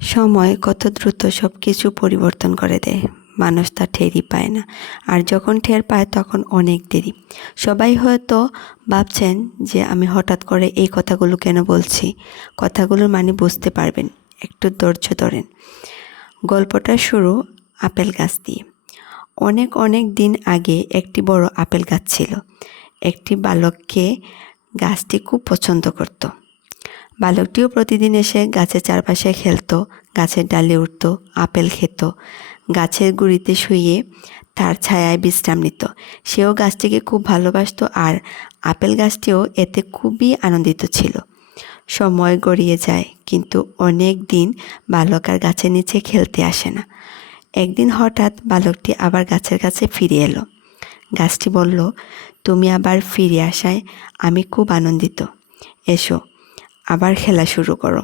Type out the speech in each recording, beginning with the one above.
সময় কত দ্রুত সব কিছু পরিবর্তন করে দেয়, মানুষ তা টেরই পায় না। আর যখন টের পায় তখন অনেক দেরি। সবাই হয়তো ভাবছেন যে আমি হঠাৎ করে এই কথাগুলো কেন বলছি। কথাগুলোর মানে বুঝতে পারবেন, একটু ধৈর্য ধরেন। গল্পটা শুরু আপেল গাছ দিয়ে। অনেক অনেক দিন আগে একটি বড় আপেল গাছ ছিল। একটি বালককে গাছটি খুব পছন্দ করত। বালকটিও প্রতিদিন এসে গাছের চারপাশে খেলতো, গাছের ডালে উঠত, আপেল খেত, গাছের গুঁড়িতে শুয়ে তার ছায়ায় বিশ্রাম নিত। সেও গাছটিকে খুব ভালোবাসতো আর আপেল গাছটিও এতে খুবই আনন্দিত ছিল। সময় গড়িয়ে যায়, কিন্তু অনেক দিন বালক আর গাছের নিচে খেলতে আসে না। একদিন হঠাৎ বালকটি আবার গাছের কাছে ফিরে এলো। গাছটি বলল, তুমি আবার ফিরে আসায় আমি খুব আনন্দিত। এসো, আবার খেলা শুরু করো।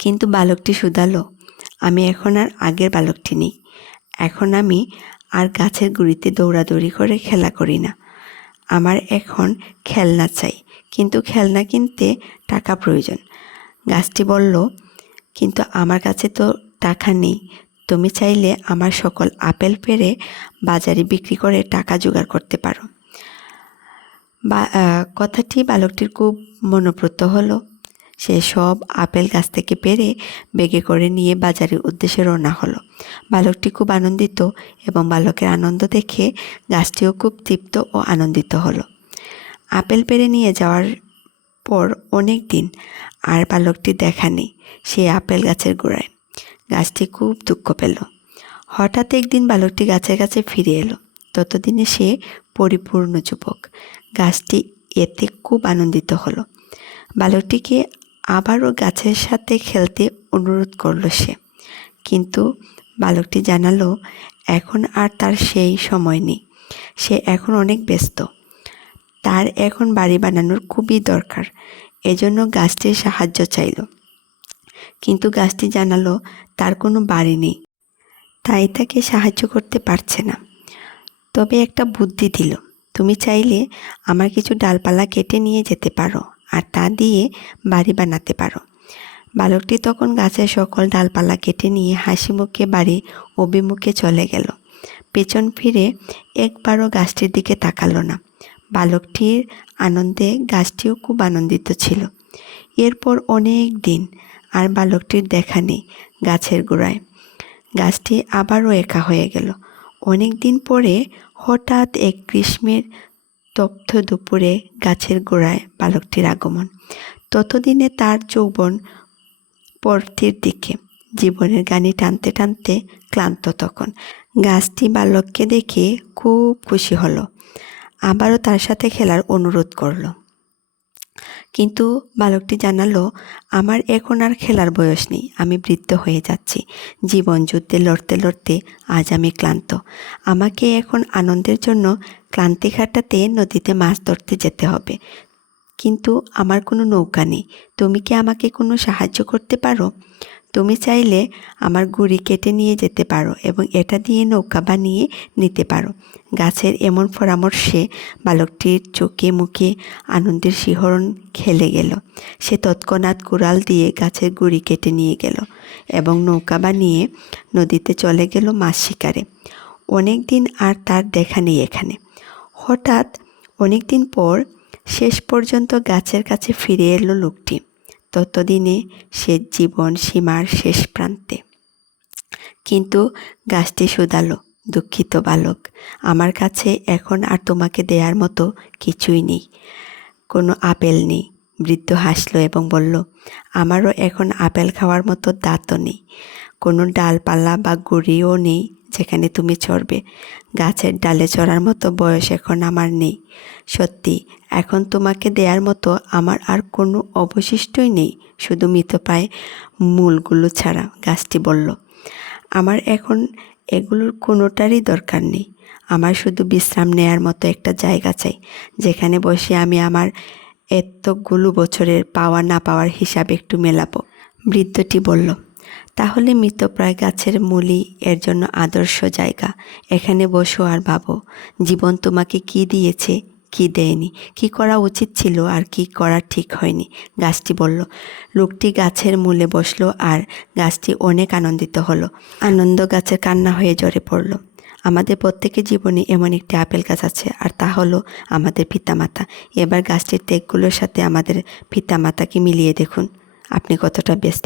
কিন্তু বালকটি শুধালো, আমি এখন আর আগের বালকটি নেই। এখন আমি আর গাছের গুঁড়িতে দৌড়াদৌড়ি করে খেলা করি না। আমার এখন খেলনা চাই, কিন্তু খেলনা কিনতে টাকা প্রয়োজন। গাছটি বলল, কিন্তু আমার কাছে তো টাকা নেই। তুমি চাইলে আমার সকল আপেল পেড়ে বাজারে বিক্রি করে টাকা জোগাড় করতে পারো। কথাটি বালকটির খুব মনোপ্রত হলো। সে সব আপেল গাছ থেকে পেড়ে বেগে করে নিয়ে বাজারের উদ্দেশ্যে রওনা হলো। বালকটি খুব আনন্দিত এবং বালকের আনন্দ দেখে গাছটিও খুব তৃপ্ত ও আনন্দিত হলো। আপেল পেড়ে নিয়ে যাওয়ার পর অনেক দিন আর বালকটি দেখা নেই সেই আপেল গাছের গোড়ায়। গাছটি খুব দুঃখ পেল। হঠাৎ একদিন বালকটি গাছের কাছে ফিরে এলো। ততদিনে সে পরিপূর্ণ যুবক। গাছটি এতে খুব আনন্দিত হলো। বালকটিকে আবারও গাছের সাথে খেলতে অনুরোধ করলো সে, কিন্তু বালকটি জানালো এখন আর তার সেই সময় নেই। সে এখন অনেক ব্যস্ত। তার এখন বাড়ি বানানোর খুবই দরকার। এজন্য গাছটির সাহায্য চাইল। কিন্তু গাছটি জানালো তার কোনো বাড়ি নেই, তাই তাকে সাহায্য করতে পারছে না। তবে একটা বুদ্ধি দিল, তুমি চাইলে আমার কিছু ডালপালা কেটে নিয়ে যেতে পারো আর তা দিয়ে বাড়ি বানাতে পারো। বালকটি তখন গাছের সকল ডালপালা কেটে নিয়ে হাসি মুখে বাড়ি অভিমুখে চলে গেল। পেছন ফিরে একবারও গাছটির দিকে তাকালো না। বালকটির আনন্দে গাছটিও খুব আনন্দিত ছিল। এরপর অনেক দিন আর বালকটির দেখা নেই গাছের গোড়ায়। গাছটি আবারও একা হয়ে গেল। অনেক দিন পরে হঠাৎ এক গ্রীষ্মের তপ্ত দুপুরে গাছের গোড়ায় বালকটির আগমন। ততদিনে তার যৌবন পরতির দিকে, জীবনের গানি টানতে টানতে ক্লান্ত তখন। গাছটি বালককে দেখে খুব খুশি হলো, আবারও তার সাথে খেলার অনুরোধ করলো। কিন্তু বালকটি জানালো, আমার এখন আর খেলার বয়স নেই, আমি বৃদ্ধ হয়ে যাচ্ছি। জীবন যুদ্ধে লড়তে লড়তে আজ আমি ক্লান্ত। আমাকে এখন আনন্দের জন্য ক্লান্তি কাটাতে নদীতে মাছ ধরতে যেতে হবে। কিন্তু আমার কোনো নৌকা নেই। তুমি কি আমাকে কোনো সাহায্য করতে পারো? তুমি চাইলে আমার গুড়ি কেটে নিয়ে যেতে পারো এবং এটা দিয়ে নৌকা বানিয়ে নিতে পারো। গাছের এমন পরামর্শে বালকটির চোখে মুখে আনন্দের শিহরণ খেলে গেল। সে তৎক্ষণাৎ কুড়াল দিয়ে গাছের গুড়ি কেটে নিয়ে গেল এবং নৌকা বানিয়ে নদীতে চলে গেল মাছ শিকারে। অনেক দিন আর তার দেখা নেই এখানে। হঠাৎ অনেক দিন পর শেষ পর্যন্ত গাছের কাছে ফিরে এলো লোকটি। ততদিনে সে জীবন সীমার শেষ প্রান্তে। কিন্তু গাছটি শুধালো, দুঃখিত বালক, আমার কাছে এখন আর তোমাকে দেয়ার মতো কিছুই নেই, কোনো আপেল নেই। বৃদ্ধ হাসলো এবং বলল, আমারও এখন আপেল খাওয়ার মতো দাঁতও নেই, কোনো ডালপালা বা গুঁড়িও নেই যেখানে তুমি চড়বে। গাছের ডালে চড়ার মতো বয়স এখন আমার নেই। সত্যি, এখন তোমাকে দেয়ার মতো আমার আর কোনো অবশিষ্টই নেই, শুধু মৃতপ্রায় মূলগুলো ছাড়া। গাছটি বলল, আমার এখন এগুলোর কোনোটারই দরকার নেই। আমার শুধু বিশ্রাম নেয়ার মতো একটা জায়গা চাই, যেখানে বসে আমি আমার এতগুলো বছরের পাওয়া না পাওয়ার হিসাব একটু মেলাবো। বৃদ্ধটি বলল, তাহলে মৃতপ্রায় গাছের মূলই এর জন্য আদর্শ জায়গা। এখানে বসো আর ভাবো, জীবন তোমাকে কি দিয়েছে, কি দেয়নি, কি করা উচিত ছিল আর কি করা ঠিক হয়নি। গাছটি বলল। লোকটি গাছের মূলে বসলো আর গাছটি অনেক আনন্দিত হলো। আনন্দ গাছের কান্না হয়ে ঝরে পড়ল। আমাদের প্রত্যেকের জীবনে এমন একটি আপেল গাছ আছে, আর তা হলো আমাদের পিতামাতা। এবার গাছটির ত্যাগগুলোর সাথে আমাদের পিতামাতাকে মিলিয়ে দেখুন, আপনি কতটা ব্যস্ত।